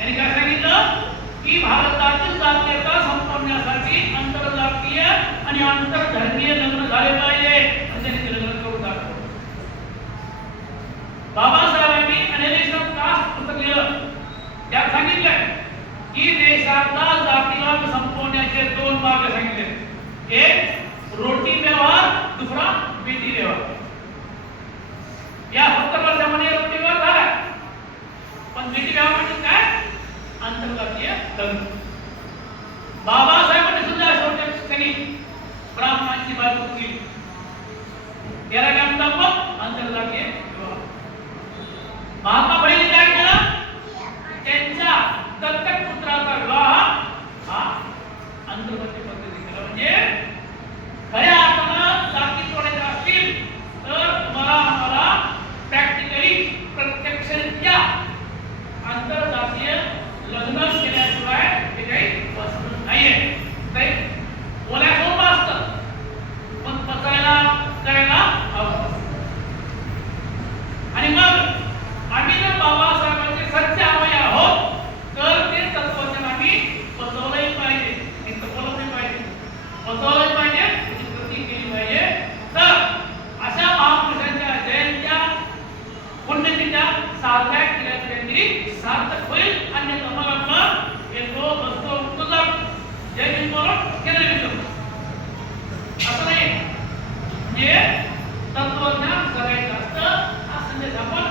यांनी काय सांगितलं की भारतातील जातीयता संपवण्यासाठी आंतरजातीय आणि आंतरधर्मीय लग्न झाले पाहिजे आणि त्यांनी ते लग्न करून दाखवलं. बाबासाहेबांनी अनॅलिसिस कास्ट पुस्तक लिहिलं. त्यात सांगितलंय की देशातला जातीवाद संपवण्याचे 2 मार्ग सांगितले. एक रोटी व्यवहार, दुसरा बेटी व्यवहार. या 70 वर्षामध्ये रोटी व्यवहार झाला, पण बेटी व्यवहार म्हणजे काय? आंतरजातीय लग्न. बाबासाहेबांनी सुद्धा शेवटच्या क्षणी ब्राह्मणांची बाजू केली. त्याला काय म्हणतात मग? आंतरजातीय विवाह. महात्मा फुलेंनी काय केलं? त्यांच्या दत्तक पुत्राचा विवाह हा आंतरजातीय पद्धतीने केला. म्हणजे खऱ्या अर्थानं जाती तोडायच्या असतील तर तुम्हाला प्रॅक्टिकली प्रत्यक्षरित्या आंतरजातीय लग्न केल्याशिवाय हे काही बसत नाहीये. काही बोलायला सोपं असतं, पण पचायला करायला अवघड. आणि मग आम्ही जर बाबासाहेबांचे सच्चे अनुयायी आहोत तर ते तत्वज्ञान आम्ही पचवलंही पाहिजे. हे बोलत नाही पाहिजे, पचवलंही पाहिजे, त्याची कृती केली पाहिजे. तर अशा महापुरुषांच्या जयंत्या पुण्यतिथ्या साजऱ्या केल्या तरी सार्थक होईल. अन्यथा मग आपण येतो बसतो तुझा जय भीम बोलून केलं गेलं असं नाही. म्हणजे तत्वज्ञान जगायचं असतं हा संदेश आपण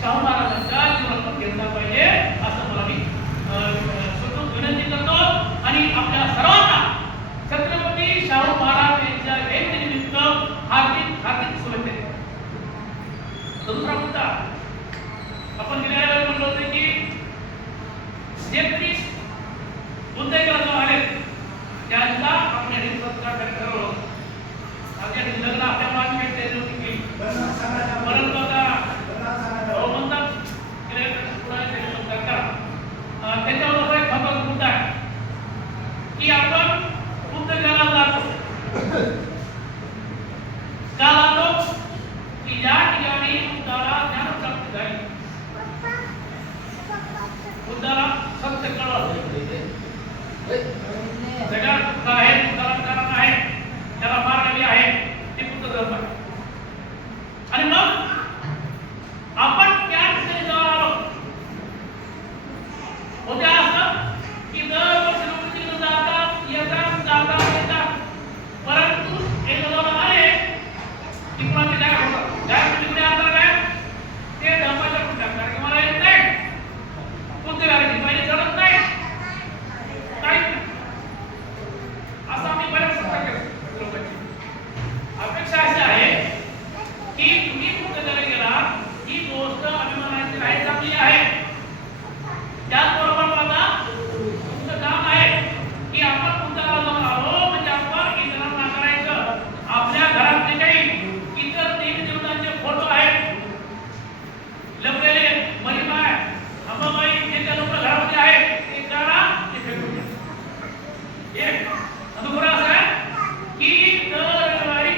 शाहू महाराजांच्या जीवनातून घेतला पाहिजे असं मला मी स्वतः विनंती करतो. आणि आपल्या सर्वांना छत्रपती शाहू महाराज यांच्या जयंतीनिमित्त हार्दिक हार्दिक शुभेच्छा. दुसरा मुद्दा आपण गेल्या वेळेला म्हणलो होतो की जे कोणी बुद्धेकरांना आले त्यांचा आपण या सत्कार ठरवलं. आपल्या लग्न आपल्याला आम्ही काही तयारी नव्हती केली, परंतु आता म्हणतात त्याच्यावर एक महत्वाचा मुद्दा आहे की आपण बुद्धगयाला जातो. का जातो? की या ठिकाणी बुद्धाला ज्ञानप्राप्ती झाली, बुद्धाला सत्य कळलं. जगात दुःख आहे, दुःखाला कारण आहे, त्याला मार्ग आहे, ते बुद्ध धर्म आहे. आणि मग आपण त्या ठिकाणी जाऊन आलो. होत्या असं की दरवर्षी लोक तिकडे जातात येतात, परंतु एक जाऊन आले की पुन्हा ते काय होतात काय तिकडे अंतर काय ते धर्माच्या कुठल्या कार्यक्रमाला येत नाही, कोणते कार्यक्रम पाहिजे चढत नाही, काही असं आम्ही बऱ्याच सत्ता केलं. लोकांची अपेक्षा अशी आहे की तुम्ही बुद्धगयाला गेला ही गोष्ट अभिमानाची आहे, चांगली आहे. त्याचबरोबर मला तुमचं काम आहे की आपण बुद्धगयाला जाऊन आलो म्हणजे आपण इतरांना करायचं. आपल्या घरातले काही इतर देवी देवतांचे फोटो आहेत लपलेले, मलिमाय अंबाबाई जे त्या लोक घरामध्ये आहेत ते करा, ते फेकून द्या. एक अनुभव असा आहे की दर रविवारी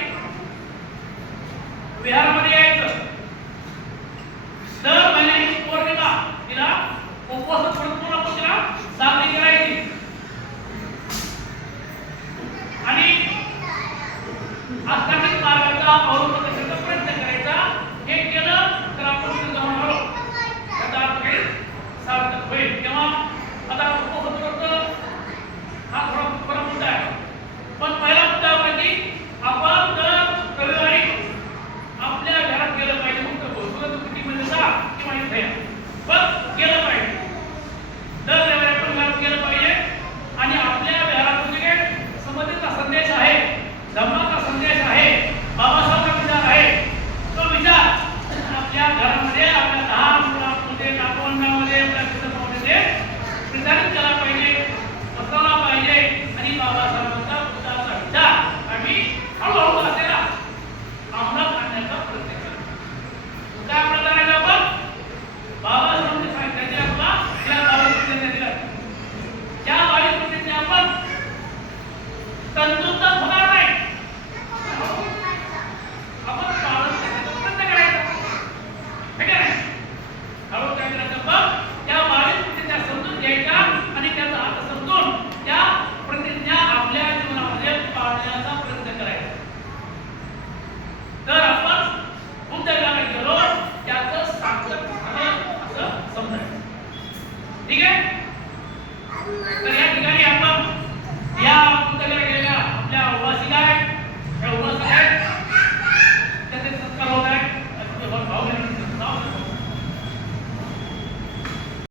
विहारामध्ये यायचं. दर महिन्याची पौर्णिमा तिला उपवास पडून आपण तिला साजरी करायची. आणि आस्थानिक मार्गाचा अवलंब करण्याचा प्रयत्न करायचा. हे केलं तर आपण तिथे जाऊन आलो त्याचा अर्थ काही सार्थक होईल. तेव्हा आता उपवास करतो हा थोडा मुद्दा आहे, पण पहिला मुद्दा म्हणजे आपण दर रविवारी आपल्या घरात गेलं पाहिजे. मग कुटीमध्ये जा किंवा इथे या, पण गेलं पाहिजे. दर रविवारी आपण घरात गेलं पाहिजे आणि आपल्या घरातून जे समतेचा संदेश आहे, धर्माचा संदेश आहे, बाबासाहेबांचा विचार आहे, तो विचार आपल्या घरामध्ये, आपल्या लहान मुलांमध्ये, नातवंडांमध्ये, आपल्या कुटुंबामध्ये प्रचारित केला पाहिजे, पसरवला पाहिजे. आणि बाबासाहेब